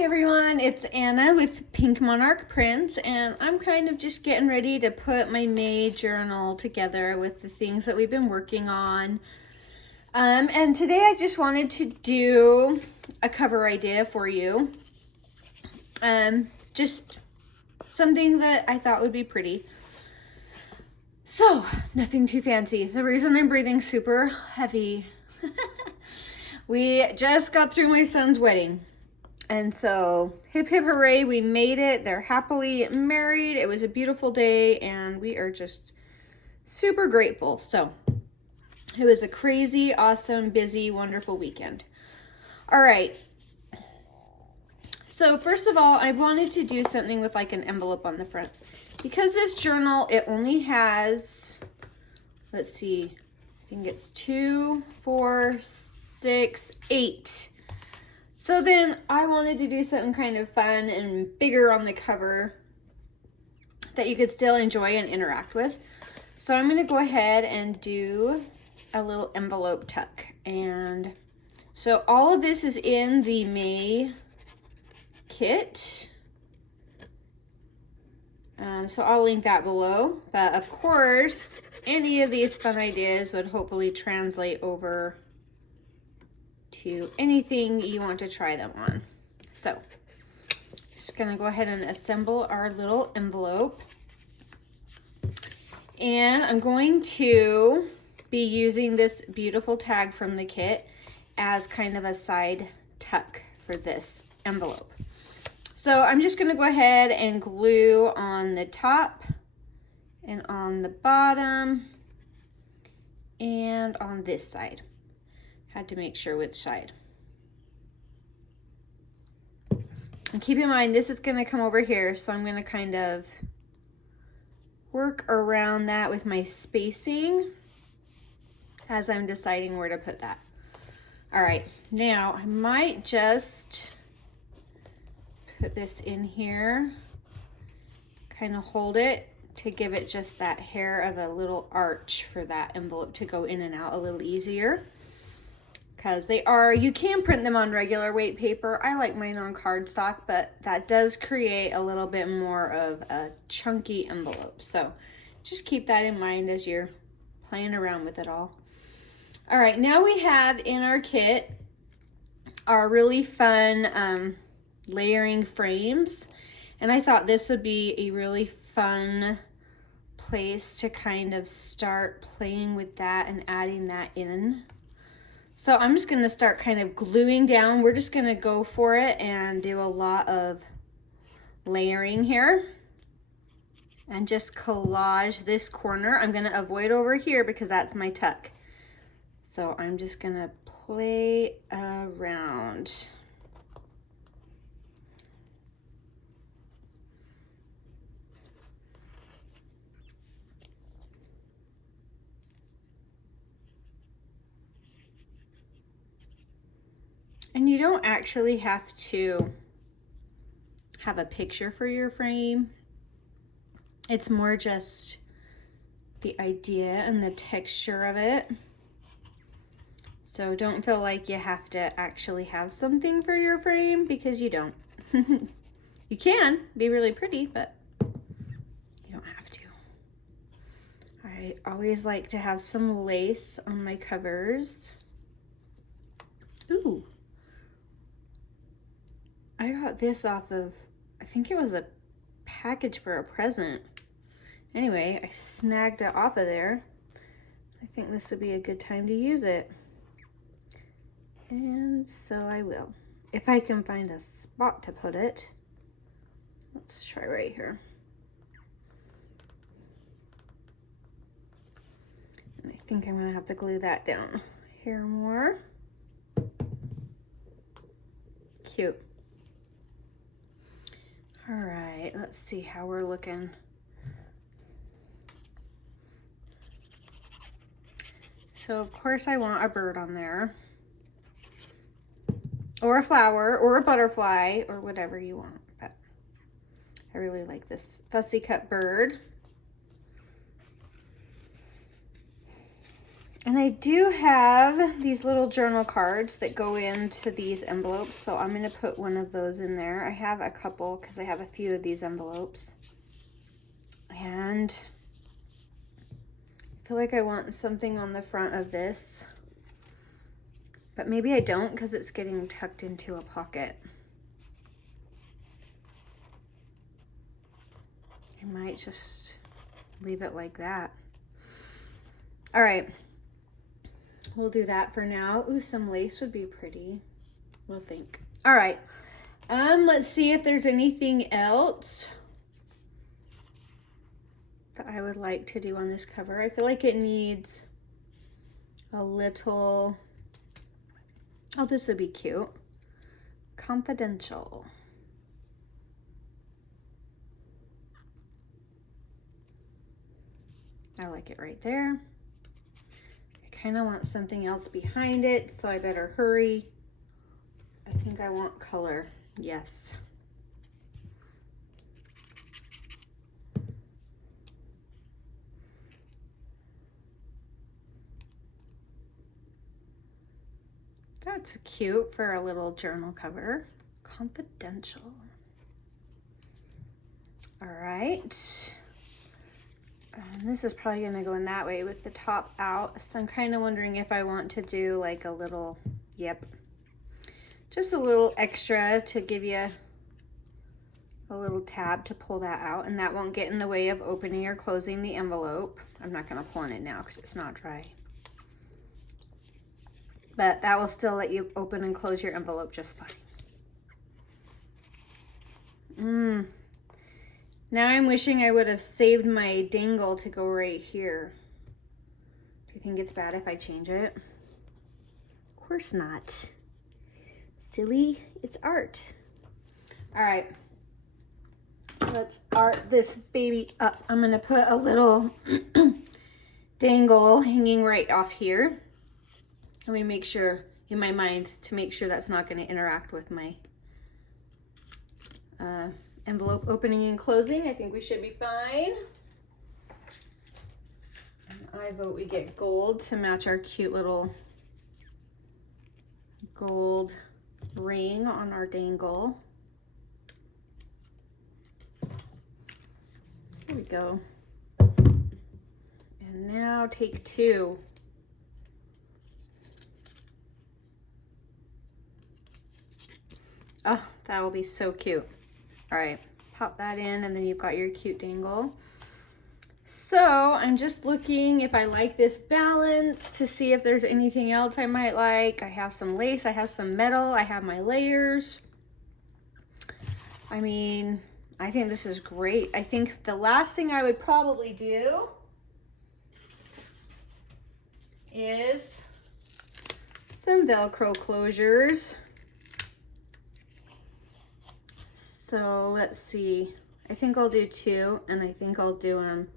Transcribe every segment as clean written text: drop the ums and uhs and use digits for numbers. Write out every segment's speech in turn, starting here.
Hi everyone, it's Anna with Pink Monarch Prints, and I'm kind of just getting ready to put my May journal together with the things that we've been working on. And today I just wanted to do a cover idea for you. Just something that I thought would be pretty. So, nothing too fancy. The reason I'm breathing super heavy, we just got through my son's wedding. And so, hip hip hooray, we made it. They're happily married. It was a beautiful day, and we are just super grateful. So, it was a crazy, awesome, busy, wonderful weekend. All right. So, first of all, I wanted to do something with like an envelope on the front. Because this journal, it only has, let's see, I think it's 2, 4, 6, 8. So then I wanted to do something kind of fun and bigger on the cover that you could still enjoy and interact with. So I'm going to go ahead and do a little envelope tuck. And so all of this is in the May kit. So I'll link that below. But of course, any of these fun ideas would hopefully translate over to anything you want to try them on. So just gonna go ahead and assemble our little envelope, and I'm going to be using this beautiful tag from the kit as kind of a side tuck for this envelope. So I'm just gonna go ahead and glue on the top and on the bottom and on this side. Had to make sure which side. And keep in mind, this is going to come over here, so I'm going to kind of work around that with my spacing as I'm deciding where to put that. All right, now I might just put this in here, kind of hold it to give it just that hair of a little arch for that envelope to go in and out a little easier. Because you can print them on regular weight paper. I like mine on cardstock, but that does create a little bit more of a chunky envelope. So just keep that in mind as you're playing around with it all. All right, now we have in our kit our really fun layering frames. And I thought this would be a really fun place to kind of start playing with that and adding that in. So I'm just going to start kind of gluing down. We're just going to go for it and do a lot of layering here and just collage this corner. I'm going to avoid over here because that's my tuck. So I'm just going to play around. And you don't actually have to have a picture for your frame. It's more just the idea and the texture of it. So don't feel like you have to actually have something for your frame, because you don't. You can be really pretty, but you don't have to. I always like to have some lace on my covers. Ooh. I got this off of, I think it was a package for a present. Anyway, I snagged it off of there. I think this would be a good time to use it. And so I will. If I can find a spot to put it. Let's try right here. And I think I'm gonna have to glue that down here more. Cute. All right, let's see how we're looking. So of course I want a bird on there, or a flower, or a butterfly, or whatever you want. But I really like this fussy cut bird. And I do have these little journal cards that go into these envelopes, so I'm going to put one of those in there. I have a couple because I have a few of these envelopes. And I feel like I want something on the front of this, but maybe I don't because it's getting tucked into a pocket. I might just leave it like that. All right. We'll do that for now. Ooh, some lace would be pretty. We'll think. All right. Let's see if there's anything else that I would like to do on this cover. I feel like it needs a little, oh, this would be cute. Confidential. I like it right there. I kind of want something else behind it, so I better hurry. I think I want color. Yes. That's cute for a little journal cover. Confidential. All right. And this is probably going to go in that way with the top out. So I'm kind of wondering if I want to do like a little, yep, just a little extra to give you a little tab to pull that out, and that won't get in the way of opening or closing the envelope. I'm not going to pull on it now because it's not dry. But that will still let you open and close your envelope just fine. Now I'm wishing I would have saved my dangle to go right here. Do you think it's bad if I change it? Of course not. Silly, it's art. All right, let's art this baby up. I'm gonna put a little dangle hanging right off here. Let me make sure in my mind to make sure that's not gonna interact with my envelope opening and closing. I think we should be fine. And I vote we get gold to match our cute little gold ring on our dangle. There we go. And now take two. Oh, that will be so cute. All right, pop that in, and then you've got your cute dangle. So I'm just looking if I like this balance to see if there's anything else I might like. I have some lace, I have some metal, I have my layers. I mean, I think this is great. I think the last thing I would probably do is some Velcro closures. So let's see, I think I'll do two, and I think I'll do them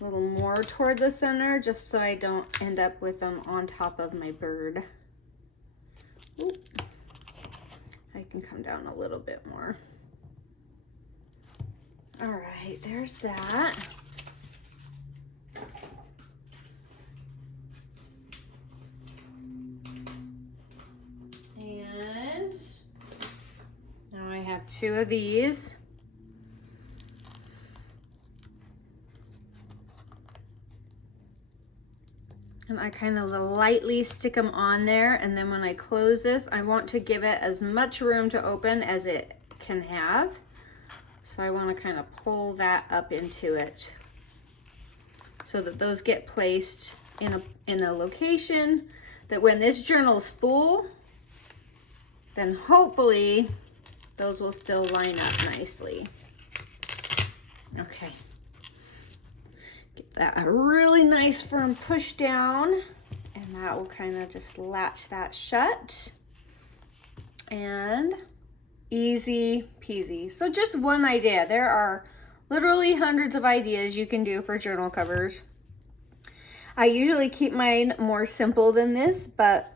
a little more toward the center just so I don't end up with them on top of my bird. Ooh. I can come down a little bit more. All right, there's that. And now I have two of these. And I kind of lightly stick them on there, and then when I close this, I want to give it as much room to open as it can have. So I want to kind of pull that up into it so that those get placed in a location that when this journal's full, then hopefully those will still line up nicely. Okay. Get that a really nice firm push down, and that will kind of just latch that shut. And easy peasy. So just one idea. There are literally hundreds of ideas you can do for journal covers. I usually keep mine more simple than this, but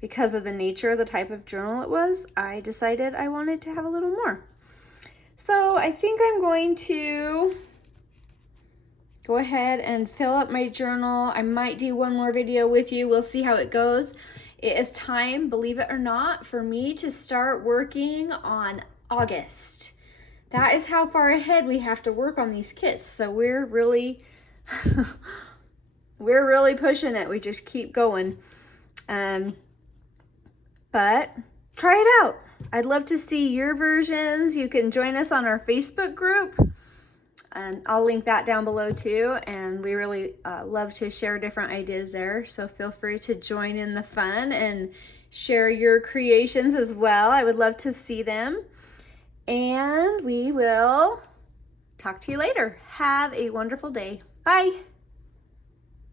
because of the nature of the type of journal it was, I decided I wanted to have a little more. So I think I'm going to go ahead and fill up my journal. I might do one more video with you. We'll see how it goes. It is time, believe it or not, for me to start working on August. That is how far ahead we have to work on these kits. So we're really, we're really pushing it. We just keep going. But try it out. I'd love to see your versions. You can join us on our Facebook group. I'll link that down below too. And we really love to share different ideas there. So feel free to join in the fun and share your creations as well. I would love to see them. And we will talk to you later. Have a wonderful day. Bye.